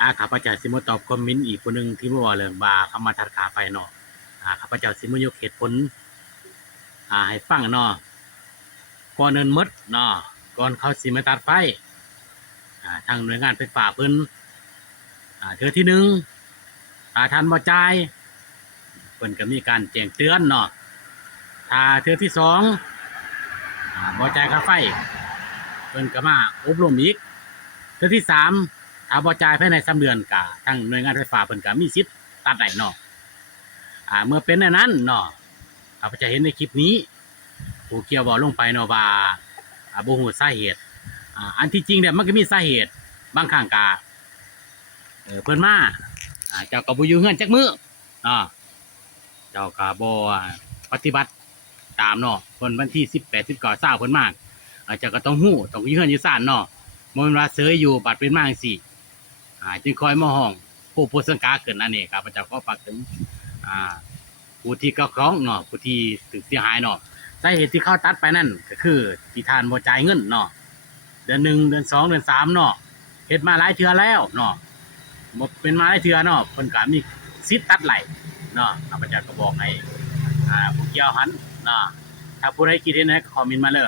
ข้าพเจ้าสิมาตอบคอมเมนต์อีกคนหนึ่งที่บอกเลยว่าเขามาตัดขาไฟเนาะข้าพเจ้าสิมายกเหตุผลให้ฟังเนาะก่อนเนินมดเนาะก่อนเขาสิมาตัดไฟทางหน่วยงานไฟฟ้าเพิ่นเทื่อที่หนึ่งท่านบ่จ่ายเพิ่นก็มีการแจ้งเตือนเนาะถ้าเทื่อที่สองบ่จ่ายค่าไฟเพิ่นก็มาอบรมอีกเทื่อที่สามถ้าบ่จ่ายภายใน3 เดือนก็ทางหน่วยงานไฟฟ้าเพิ่นก็มีสิทธิ์ตัดได้เนาะเมื่อเป็นอย่างนั้นเนาะข้าพเจ้าเห็นในคลิปนี้ผู้เกี่ยวบ่ลงไปเนาะว่าบ่ฮู้สาเหตุอันที่จริงเนี่ยมันก็มีสาเหตุบางครั้งก็เพิ่นมาเจ้าก็บ่อยู่เฮือนจักมื้อเจ้าก็บ่ปฏิบัติตามเนาะเพิ่นวันที่18 19 20เพิ่นมาเจ้าก็ต้องฮู้ต้องอยู่เฮือนอยู่ศาลเนาะบ่แม่นว่าเสยอยู่บัดเป็นมาจังซี่จึงคอยมาห้องผู้โพสต์สังกาขึ้นอันนี้ข้าพเจ้าขอฝากถึงผู้ที่เกี่ยวข้องเนาะผู้ที่ถูกเสียหายเนาะสาเหตุที่เขาตัดไปนั่นก็คือที่ทานบ่จ่ายเงินเนาะเดือน1เดือน2เดือน3เนาะเฮ็ดมาหลายเทื่อแล้วเนาะบ่เป็นมาหลายเทื่อเนาะเพิ่นก็มีสิทธิ์ตัดไหลเนาะข้าพเจ้าก็บอกให้ผู้เกี่ยวหันเนาะถ้าผู้ใดคิดเห็นให้คอมเมนต์มาเลย